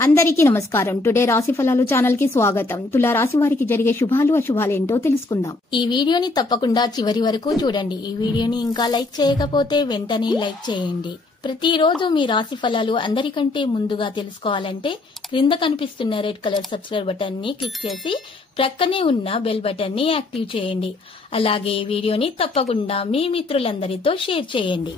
అందరికీ నమస్కారం. టుడే రాశి ఫలాలు ఛానల్ కి స్వాగతం. తులా రాశి వారికి జరిగే శుభాలు అశుభాలు ఏంటో తెలుసుకుందాం. ఈ వీడియోని తప్పకుండా చివరి వరకు చూడండి. ఈ వీడియోని ఇంకా లైక్ చేయకపోతే వెంటనే లైక్ చేయండి. ప్రతిరోజు మీ రాశి ఫలాలు అందరికంటే ముందుగా తెలుసుకోవాలంటే క్రింద కనిపిస్తున్న రెడ్ కలర్ సబ్స్క్రైబ్ బటన్ ని క్లిక్ చేసి ప్రక్కనే ఉన్న బెల్ బటన్ ని యాక్టివ్ చేయండి. అలాగే వీడియోని తప్పకుండా మీ మిత్రులందరితో షేర్ చేయండి.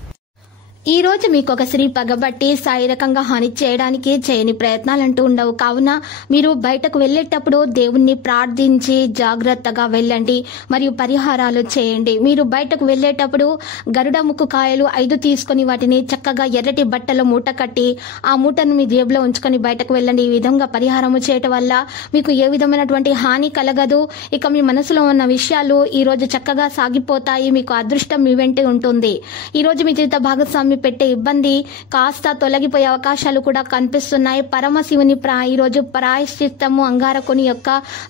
ఈ రోజు మీకు ఒక స్త్రీ పగబట్టి శారీరకంగా హాని చేయడానికి చేయని ప్రయత్నాలంటూ ఉండవు. కావున మీరు బయటకు వెళ్లేటప్పుడు దేవుణ్ణి ప్రార్థించి జాగ్రత్తగా వెళ్ళండి మరియు పరిహారాలు చేయండి. మీరు బయటకు వెళ్లేటప్పుడు గరుడ ముక్కు కాయలు 5 తీసుకుని వాటిని చక్కగా ఎర్రటి బట్టలో మూట కట్టి ఆ మూటను మీ జేబులో ఉంచుకొని బయటకు వెళ్ళండి. ఈ విధంగా పరిహారము చేయటం వల్ల మీకు ఏ విధమైనటువంటి హాని కలగదు. ఇక మీ మనసులో ఉన్న విషయాలు ఈ రోజు చక్కగా సాగిపోతాయి. మీకు అదృష్టం మీ వెంటే ఉంటుంది. ఈ రోజు మీ జీవిత భాగస్వామి పెట్టే ఇబ్బంది కాస్త తొలగిపోయే అవకాశాలు కూడా కనిపిస్తున్నాయి. పరమశివుని ఈ రోజు ప్రాయశ్చిత్తము అంగారకుని యొక్క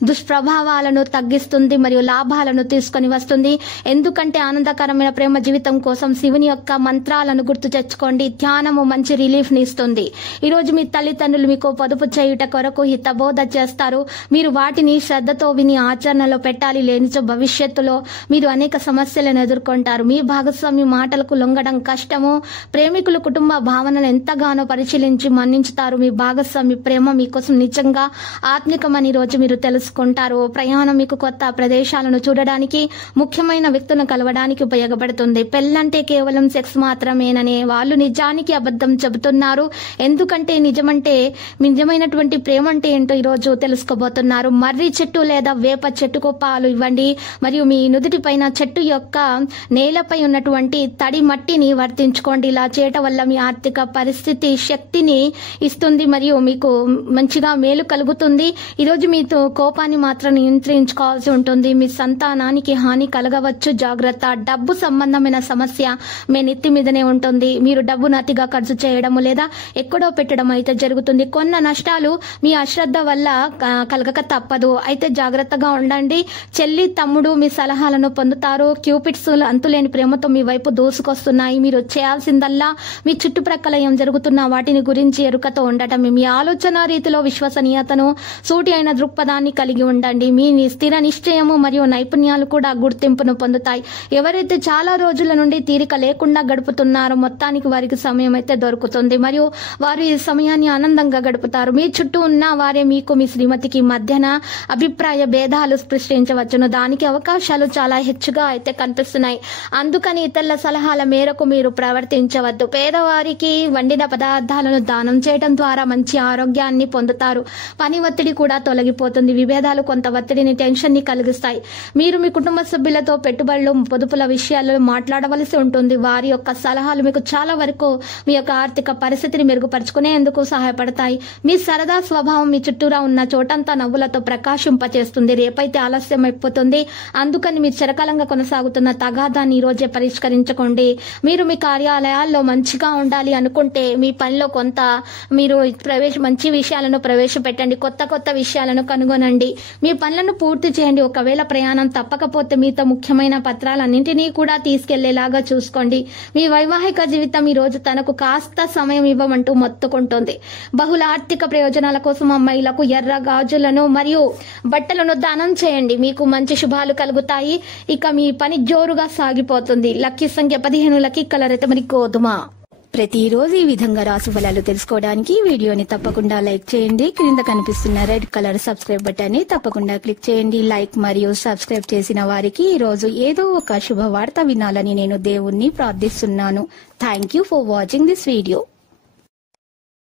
దుష్ప్రభావాలను తగ్గిస్తుంది మరియు లాభాలను తీసుకొని వస్తుంది. ఎందుకంటే ఆనందకరమైన ప్రేమ జీవితం కోసం శివుని యొక్క మంత్రాలను గుర్తు తెచ్చుకోండి. ధ్యానము మంచి రిలీఫ్ ని ఇస్తుంది. ఈ రోజు మీ తల్లిదండ్రులు మీకు పొదుపు చేయుట కొరకు హితబోధ చేస్తారు. మీరు వాటిని శ్రద్ధతో విని ఆచరణలో పెట్టాలి. లేనిచో భవిష్యత్తులో మీరు అనేక సమస్యలను ఎదుర్కొంటారు. మీ భాగస్వామి మాటలకు లొంగడం కష్టము. ప్రేమికులు కుటుంబ భావనలు ఎంతగానో పరిశీలించి మన్నించుతారు. మీ భాగస్వామి ప్రేమ మీకోసం నిజంగా ఆత్మికమని రోజు మీరు తెలుసుకుంటారు. ప్రయాణం మీకు కొత్త ప్రదేశాలను చూడడానికి ముఖ్యమైన వ్యక్తులను కలవడానికి ఉపయోగపడుతుంది. పెళ్ళంటే కేవలం సెక్స్ మాత్రమేననే వాళ్ళు నిజానికి అబద్ధం చెబుతున్నారు. ఎందుకంటే నిజమైనటువంటి ప్రేమ అంటే ఏంటో ఈ రోజు తెలుసుకోబోతున్నారు. మర్రి చెట్టు లేదా వేప చెట్టుకు పాలు ఇవ్వండి మరియు మీ నుదుటి పైన చెట్టు యొక్క నేలపై ఉన్నటువంటి తడి మట్టిని వర్తించుకోండి. ఇలా చేయటం వల్ల మీ ఆర్థిక పరిస్థితి శక్తిని ఇస్తుంది మరియు మీకు మంచిగా మేలు కలుగుతుంది. ఈరోజు మీతో కోపాన్ని మాత్రం నియంత్రించుకోవాల్సి ఉంటుంది. మీ సంతానానికి హాని కలగవచ్చు. జాగ్రత్త. డబ్బు సంబంధమైన సమస్య మీ నెత్తి మీదనే ఉంటుంది. మీరు డబ్బును అతిగా ఖర్చు చేయడము లేదా ఎక్కడో పెట్టడం అయితే జరుగుతుంది. కొన్న నష్టాలు మీ అశ్రద్ధ వల్ల కలగక తప్పదు. అయితే జాగ్రత్తగా ఉండండి. చెల్లి తమ్ముడు మీ సలహాలను పొందుతారు. క్యూపిడ్స్ అంతులేని ప్రేమతో మీ వైపు దూసుకొస్తున్నాయి. మీరు చేయాల్సిందల్లా మీ చుట్టుప్రక్కల ఏం జరుగుతున్నా వాటిని గురించి ఎరుకతో ఉండటం. మీ ఆలోచన రీతిలో విశ్వసనీయతను సూటి అయిన దృక్పథాన్ని కలిగి ఉండండి. మీ స్థిర నిశ్చయము మరియు నైపుణ్యాలు కూడా గుర్తింపును పొందుతాయి. ఎవరైతే చాలా రోజుల నుండి తీరిక లేకుండా గడుపుతున్నారో మొత్తానికి వారికి సమయం అయితే దొరుకుతుంది మరియు వారు ఈ సమయాన్ని ఆనందంగా గడుపుతారు. మీ చుట్టూ ఉన్న వారే మీకు మీ శ్రీమతికి మధ్యన అభిప్రాయ భేదాలు సృష్టించవచ్చును. దానికి అవకాశాలు చాలా హెచ్చుగా అయితే కనిపిస్తున్నాయి. అందుకని ఇతరుల సలహాల మేరకు మీరు ప్రవర్తించవద్దు. పేదవారికి వండిన పదార్థాలను దానం చేయడం ద్వారా మంచి ఆరోగ్యాన్ని పొందుతారు. పని ఒత్తిడి కూడా తొలగిపోతుంది. విభేదాలు కొంత ఒత్తిడిని టెన్షన్ ని కలిగిస్తాయి. మీరు మీ కుటుంబ సభ్యులతో పెట్టుబడులు పొదుపుల విషయాల్లో మాట్లాడవలసి ఉంటుంది. వారి యొక్క సలహాలు మీకు చాలా వరకు మీ యొక్క ఆర్థిక పరిస్థితిని మెరుగుపరుచుకునేందుకు సహాయపడతాయి. మీ సరదా స్వభావం మీ చుట్టూరా ఉన్న చోటంతా నవ్వులతో ప్రకాశింపచేస్తుంది. రేపైతే ఆలస్యం అయిపోతుంది. అందుకని మీరు చిరకాలంగా కొనసాగుతున్న తగాదాన్ని ఈ రోజే పరిష్కరించుకోండి. మీరు మీ కార్యాలయాల్లో మంచిగా ఉండాలి అనుకుంటే మీ పనిలో కొంత మీరు మంచి విషయాలను ప్రవేశపెట్టండి. కొత్త విషయాలను కనుగొనండి. మీ పనులను పూర్తి చేయండి. ఒకవేళ ప్రయాణం తప్పకపోతే మీతో ముఖ్యమైన పత్రాలన్నింటినీ కూడా తీసుకెళ్లేలాగా చూసుకోండి. మీ వైవాహిక జీవితం ఈ రోజు తనకు కాస్త సమయం ఇవ్వమంటూ మొత్తుకుంటుంది. బహుళ ఆర్థిక ప్రయోజనాల కోసం అమ్మాయిలకు ఎర్ర గాజులను మరియు బట్టలను దానం చేయండి. మీకు మంచి శుభాలు కలుగుతాయి. ఇక మీ పని జోరుగా సాగిపోతుంది. లక్కీ సంఖ్య 15. లక్కీ కలర్ అయితే మరి గోధుమ. ప్రతిరోజు ఈ విధంగా రాశి ఫలాలు తెలుసుకోవడానికి వీడియోని తప్పకుండా లైక్ చేయండి. క్రింద కనిపిస్తున్న రెడ్ కలర్ సబ్స్క్రైబ్ బటన్ ని తప్పకుండా క్లిక్ చేయండి. లైక్ మరియు సబ్స్క్రైబ్ చేసిన వారికి ఈ రోజు ఏదో ఒక శుభవార్త వినాలని నేను దేవుణ్ణి ప్రార్థిస్తున్నాను. Thank you for watching this video.